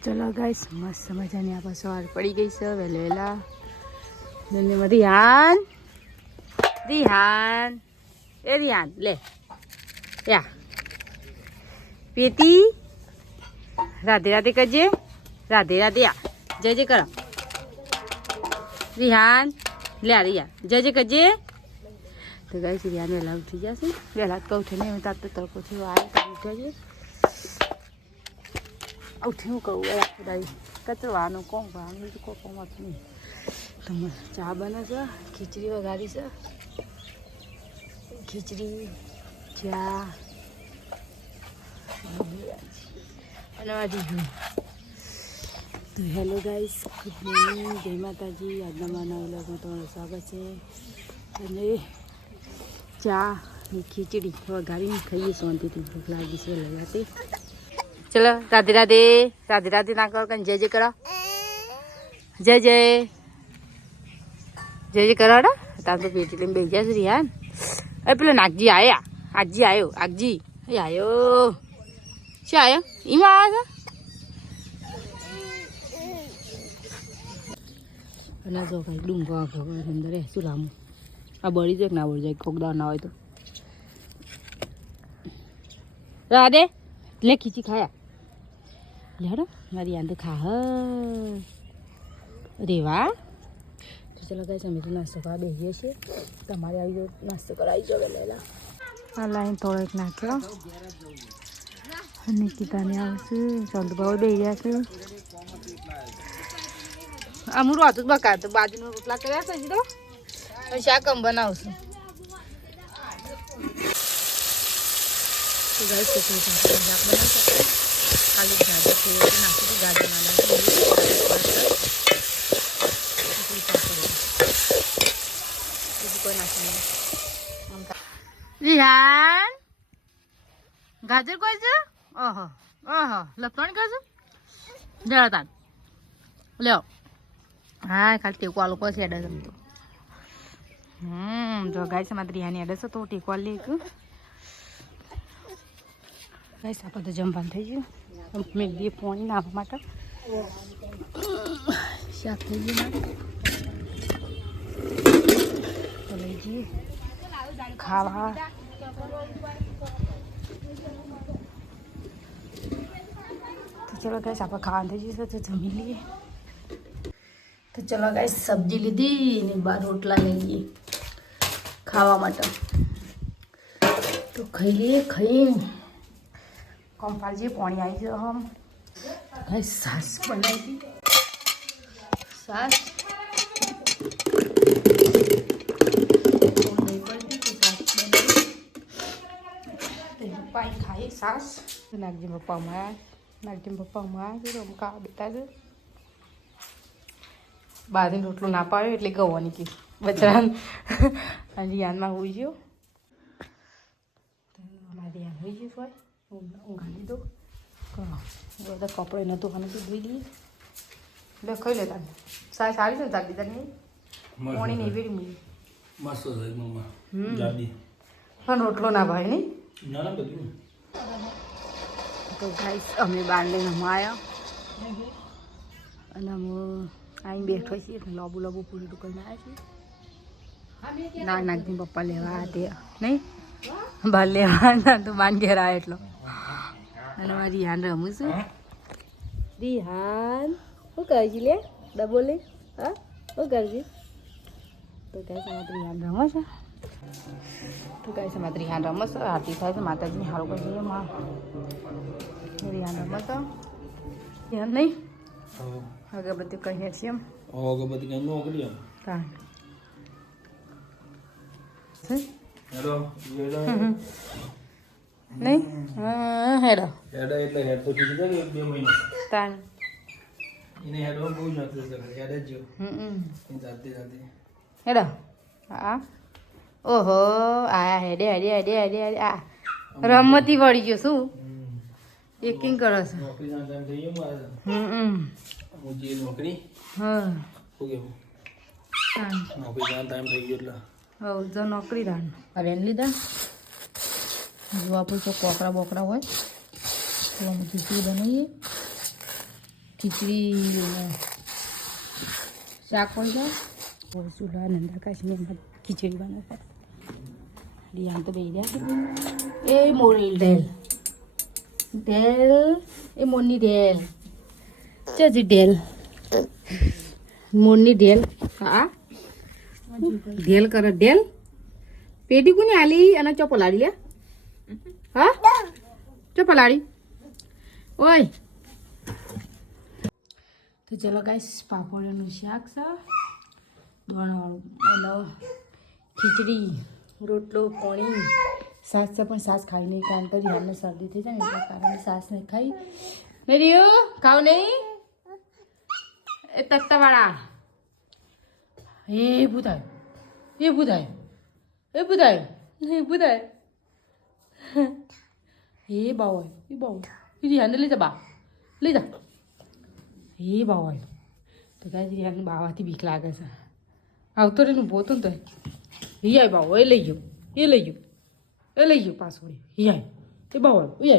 ચલો ગાઈસ મસ્ત મજાની આપણે સવાર પડી ગઈ છે વહેલા રિહાન રિહાન એ રિહાન લે યા પેટી રાધે રાધે કરજે રાધે રાધે યા જય જય કરો રિહાન લે રિયા જય જય કરજે તો ગાઈસ રિહાન વહેલા ઉઠી જશે વહેલા તો ઉઠે નહીં તાર તો તડકો થયો આ ઉઠે છે ઉઠ્યું કહું આખું દાડી કચરવાનું કોણ ભાવનું બીજું કોઈ કોમ હતું નહીં તમે ચા બને છે ખીચડી વઘારી છે ખીચડી ચા અને વાજી તો હેલો ગાઈસ ગુડ મોર્નિંગ જય માતાજી આજના મારા વ્લોગમાં તમારું સ્વાગત છે અને ચા ને ખીચડી વઘારીને ખાઈએ શાંતિથી ભૂખ લાગી છે લગાતી चलो राधे राधे राधे राधे ना करो जय जय करो जय जय जय जय करो ना तार तो पेटी लेने बेच जा रिहान अरे पेलो नागजी आया आजी आयो आगजी आयो क्या आयो इमा आया ना जो भाई डूंगा अंदर है सुलाम आ बड़ी जो ना बोल जाए कोकदा ना हो तो राधे ले खींची खाया लेड़ो मारी आंदे खा अरे वाह तो चलो गाइस हम तो नाश्तो करा बेहिए छे તમારે આવી નાસ્તો કરાવી જો વેલા આ લાઈન થોડો એક નાખ્યો નિકિતાને આવશે ચંદુભાઈ બેહ્યા છે અમુરો હતું બકા તો બાજુમાં રોટલા કર્યા છે તો શાક આમ બનાવશું तो गाइस तो शाक बना सकते खाली गाजर को नाखी तो गाजर ना रिहान गाजर को ओहो ओहो लपटोनी कर जरा लो हाँ खाली टेको आलू को से एडस तो जो गाइस हमारे रिहानी एडस तो टेको आलू लेके गाइस આપણે તો જમવાનું થઈ ગયું મેં બે પાણી નાખવા માટે શાક થઈ ગયું તો લઈ જઈએ ખાવા તો ચલો ગાઈસ આપણે ખાવાનું થઈ ગયું તો જમી લઈએ તો ચલો ગાઈસ સબ્જી લીધી ને બાર રોટલા લઈ લઈએ ખાવા માટે તો ખાઈ લઈએ ખાઈ कंपाजी पानी आई जो हम सास बनाई थी सास पाई खाई सास नागजी पप्पा में जो रमका बेटा जो बाद में रोटलो ना पाव्यो એટલે ગવાની की બચરાન હજી યાનમાં હોઈ ગયો તો અમારી યાન હોઈ ગયું હોય ઊંઘા લીધો બધા કપડે નહોતું ખાને તો ધોઈ દઈએ લે ખાઈ લેતા સારી છે જાડી તારી મોણી નહીં વેરી મળી મસ્ત છે મમ્મા જાડી પણ રોટલો ના ભાઈ નહીં ના ના બધું તો ગાઈસ અમે બારને રમાયા અને અમે અહીં બેઠો છીએ લાબુ લાબુ પૂરી દુકાને આવ્યા છીએ ના નાગજી પપ્પા લેવા તે નહીં બાર લેવા તો બાન ઘેર આવે એટલો અને મારી રિહાન રમું છું રિહાન શું કરજી લે ડબોલે હા શું કરજી તો કાંઈ સમાત રિહાન રમો છે તો કાંઈ સમાત રિહાન રમો છે આરતી થાય છે માતાજીને સારું કરજે માં રિહાન રમો છો રિહાન નહીં અગરબત્તી કહીએ છીએ એમ અગરબત્તી કઈ નો કરી એમ કાં હેલો નહીં હા હેડો હેડ એટલે હેડ તો કીધું કે 2 મહિના તાન એને હેડ બહુ નથી સર હેડ જ જો જાતે જાતે હેડો હા ઓહો આ હેડે હેડે હેડે હેડે હેડે આ રમતી વળી ગયો શું એකිંગ કરો છો નોકરી ના ટાઈમ થઈ ગયો મારે મુજી નોકરી હા શું કેવું તાન નોકરી ના ટાઈમ થઈ ગયો એટલે હવે જો નોકરી રાન હવે લીધા જો આપણે જો કોકરા બોકરા હોય તો અમે ખીચડી બનાવીએ ખીચડી શાક હોય છે ચૂલા અંદર કાશીને ખીચડી બનાવે રિયાન તો બે રહ્યા એ મોર ઢેલ એ મોરની ઢેલ ચજી ઢેલ મોરની ઢેલ હા ઢેલ કરે ઢેલ પેટી કોની આલી અને ચો પલાળી લે હા ચો પલાળી ઓય તો ચલો ગાઈસ પાપડનું શાક છે દોણવાળું અને ખીચડી રોટલો પાણી સાસ છે પણ સાસ ખાઈ નહીં કારણ કે રિહાને શરદી થઈ જાય ને એટલા કારણે સાસ નહીં ખાઈ નહીં રહ્યું ખાવ નહીં એ તખ્તાવાળા એ બુધાય એ બુધાય એ બુધાય એ બુધાય એ બાવ એ બાવ એ રિહાને લઈ જા બા લઈ જા એ બાવ તો ગાય રિહાને બાવાથી બીક લાગે છે આવતો રે ઊભો હતો ને તો હિયાય બાવ એ લઈ ગયો એ લઈ ગયો એ લઈ ગયો પાછું હિયાય એ બાવ એ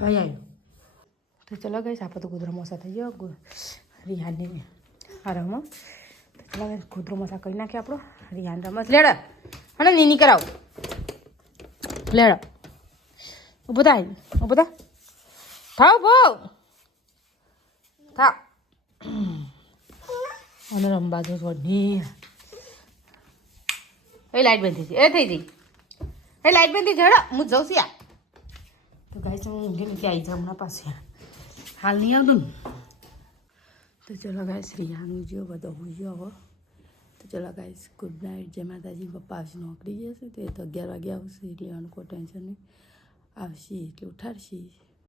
આવ્યો તો ચલો ગઈ આપણે તો કૂતરો મોસા થઈ ગયો રિહાનની આરામમાં તો ચલો ગઈ કૂતરો મોસા કરી નાખીએ આપણો રિહાન રમત લેડ અને નીની કરાવ લેડ ઊભો થાય ઊભો થા થાવ બહુ થાવ અને રમવા દો થોડી એ લાઈટ બંધ થઈ એ થઈ જઈ એ લાઈટ બંધ થઈ જડ હું જાઉં છું યાર તો ગાઈસ હું ઊંઘે નથી આવી જાઉં હમણાં પાસે હાલ નહીં આવતું ને તો ચલો ગાઈસ રિયાનું જો બધો હું જો હવે તો ચલો ગાઈસ ગુડ નાઇટ જય માતાજી પપ્પા આવશે નોકરી જશે તો એ તો 11 વાગે આવશે રિયાનું કોઈ ટેન્શન નહીં આવશે એટલે ઉઠાડશે